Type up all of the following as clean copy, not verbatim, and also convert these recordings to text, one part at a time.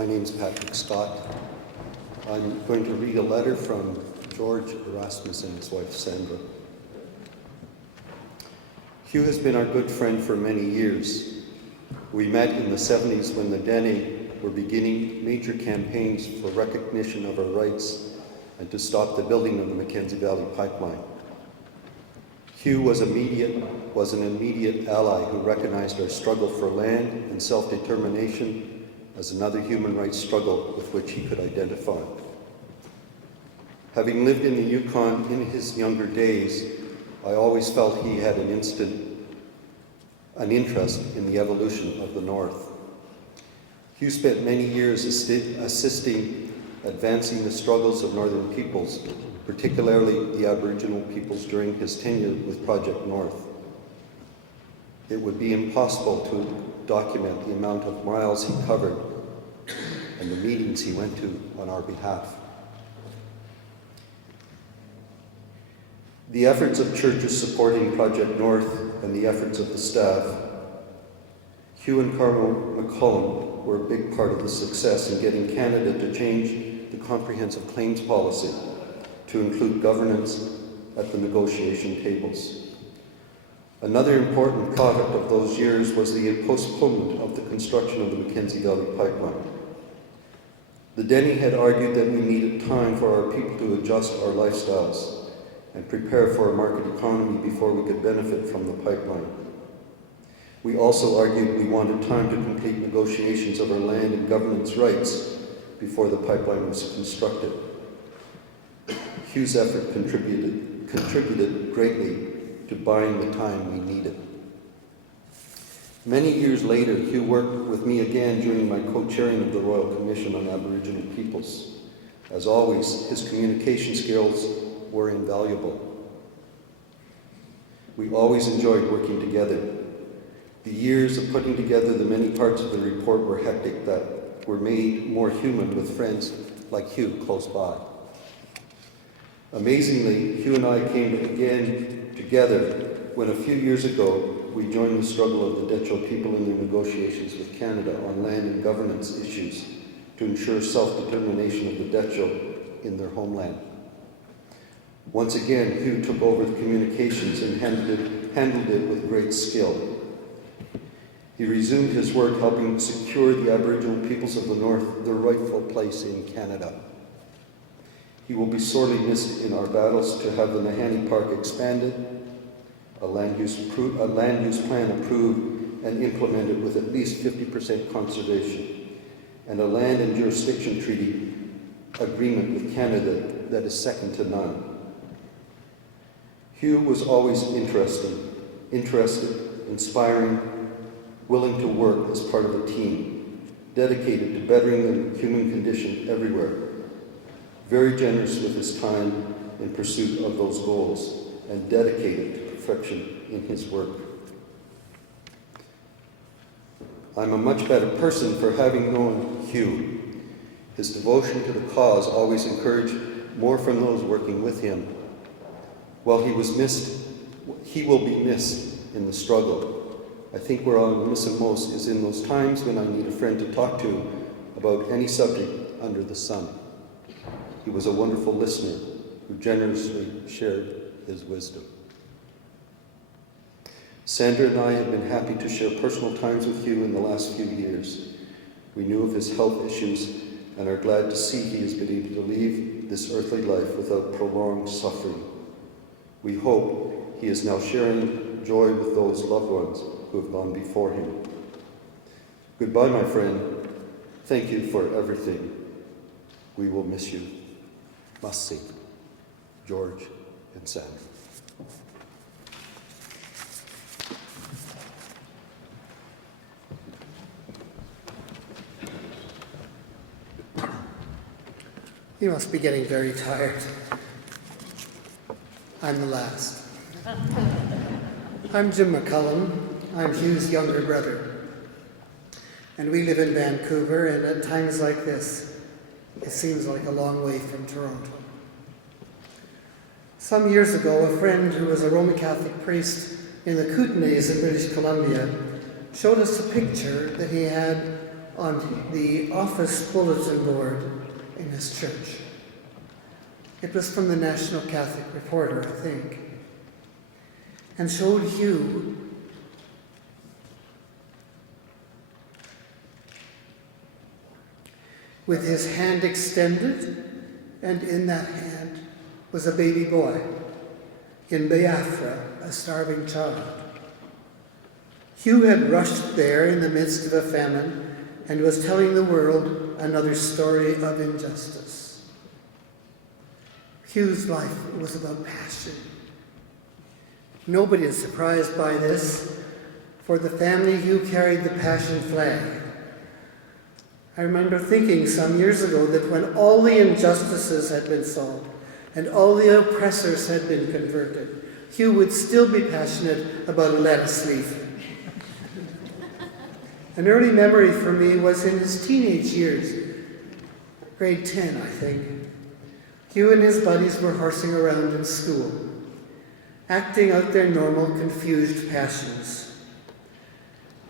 My name's Patrick Scott. I'm going to read a letter from George Erasmus and his wife Sandra. Hugh has been our good friend for many years. We met in the 70s when the Dene were beginning major campaigns for recognition of our rights and to stop the building of the Mackenzie Valley Pipeline. Hugh was an immediate ally who recognized our struggle for land and self-determination as another human rights struggle with which he could identify. Having lived in the Yukon in his younger days, I always felt he had an interest in the evolution of the North. Hugh spent many years assisting advancing the struggles of Northern peoples, particularly the Aboriginal peoples during his tenure with Project North. It would be impossible to document the amount of miles he covered and the meetings he went to on our behalf. The efforts of churches supporting Project North and the efforts of the staff, Hugh and Carmel McCullum were a big part of the success in getting Canada to change the comprehensive claims policy to include governance at the negotiation tables. Another important product of those years was the postponement of the construction of the Mackenzie Valley Pipeline. The Dene had argued that we needed time for our people to adjust our lifestyles and prepare for a market economy before we could benefit from the pipeline. We also argued we wanted time to complete negotiations of our land and governance rights before the pipeline was constructed. Hugh's effort contributed greatly to buying the time we needed. Many years later, Hugh worked with me again during my co-chairing of the Royal Commission on Aboriginal Peoples. As always, his communication skills were invaluable. We always enjoyed working together. The years of putting together the many parts of the report were hectic that were made more human with friends like Hugh close by. Amazingly, Hugh and I came again together when a few years ago we joined the struggle of the Dutch people in their negotiations with Canada on land and governance issues to ensure self-determination of the Dutch in their homeland. Once again, Hugh took over the communications and handled it with great skill. He resumed his work helping secure the Aboriginal peoples of the North their rightful place in Canada. He will be sorely missed in our battles to have the Nahanni Park expanded, a land use plan approved and implemented with at least 50% conservation, and a land and jurisdiction treaty agreement with Canada that is second to none. Hugh was always interested, inspiring, willing to work as part of a team, dedicated to bettering the human condition everywhere, very generous with his time in pursuit of those goals, and dedicated to perfection in his work. I'm a much better person for having known Hugh. His devotion to the cause always encouraged more from those working with him. While he will be missed in the struggle. I think where I'll miss him most is in those times when I need a friend to talk to about any subject under the sun. He was a wonderful listener who generously shared his wisdom. Sandra and I have been happy to share personal times with Hugh in the last few years. We knew of his health issues and are glad to see he has been able to leave this earthly life without prolonged suffering. We hope he is now sharing joy with those loved ones who have gone before him. Goodbye, my friend. Thank you for everything. We will miss you. Must see. George and Sandra. You must be getting very tired. I'm the last. I'm Jim McCullum. I'm Hugh's younger brother. And we live in Vancouver, and at times like this, it seems like a long way from Toronto. Some years ago, a friend who was a Roman Catholic priest in the Kootenays in British Columbia showed us a picture that he had on the office bulletin board in his church. It was from the National Catholic Reporter, I think, and showed Hugh with his hand extended, and in that hand was a baby boy, in Biafra, a starving child. Hugh had rushed there in the midst of a famine and was telling the world another story of injustice. Hugh's life was about passion. Nobody is surprised by this. For the family, Hugh carried the passion flag. I remember thinking some years ago that when all the injustices had been solved and all the oppressors had been converted, Hugh would still be passionate about a lettuce leaf. An early memory for me was in his teenage years, grade 10, I think. Hugh and his buddies were horsing around in school, acting out their normal confused passions.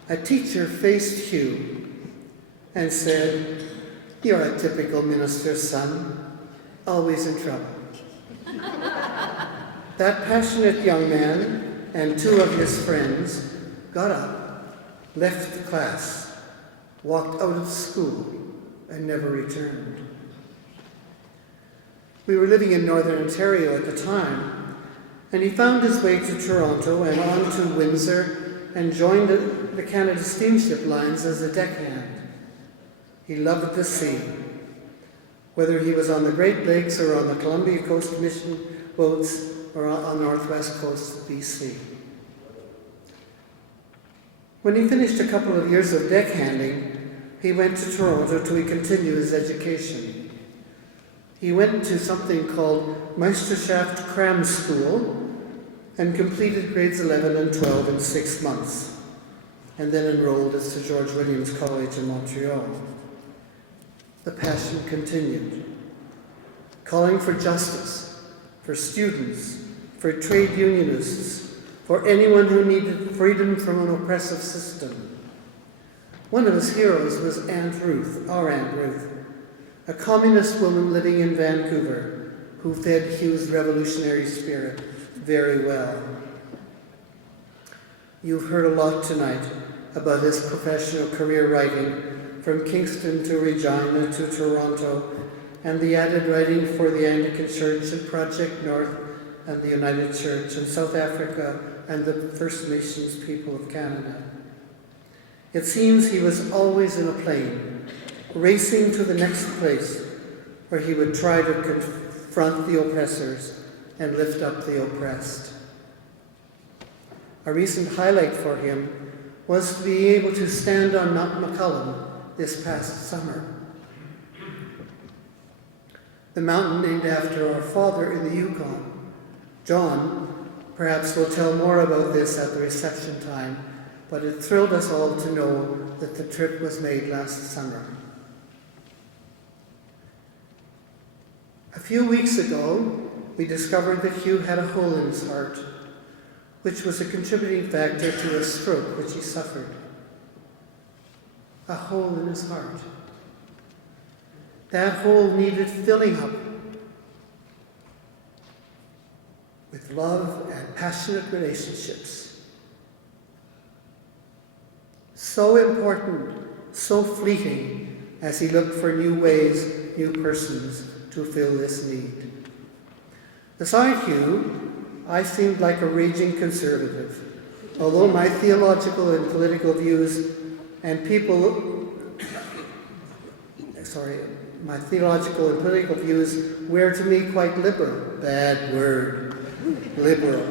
A teacher faced Hugh and said, "You're a typical minister's son, always in trouble." That passionate young man and two of his friends got up, left the class, walked out of school, and never returned. We were living in Northern Ontario at the time, and he found his way to Toronto and on to Windsor and joined the Canada Steamship Lines as a deckhand. He loved the sea. Whether he was on the Great Lakes or on the Columbia Coast Mission boats or on Northwest Coast of BC. When he finished a couple of years of deckhanding, he went to Toronto to continue his education. He went to something called Meisterschaft Cram School and completed grades 11 and 12 in 6 months, and then enrolled at Sir George Williams College in Montreal. The passion continued, calling for justice, for students, for trade unionists, for anyone who needed freedom from an oppressive system. One of his heroes was Aunt Ruth, our Aunt Ruth, a communist woman living in Vancouver who fed Hugh's revolutionary spirit very well. You've heard a lot tonight about his professional career writing, from Kingston to Regina to Toronto, and the added writing for the Anglican Church and Project North and the United Church and South Africa and the First Nations people of Canada. It seems he was always in a plane, racing to the next place where he would try to confront the oppressors and lift up the oppressed. A recent highlight for him was to be able to stand on Mount McCullum this past summer. The mountain named after our father in the Yukon. John perhaps will tell more about this at the reception time, but it thrilled us all to know that the trip was made last summer. A few weeks ago, we discovered that Hugh had a hole in his heart, which was a contributing factor to a stroke which he suffered. A hole in his heart. That hole needed filling up with love and passionate relationships. So important, so fleeting, as he looked for new ways, new persons to fill this need. Beside Hugh, I seemed like a raging conservative, although my theological and political views were to me quite liberal. Bad word, liberal.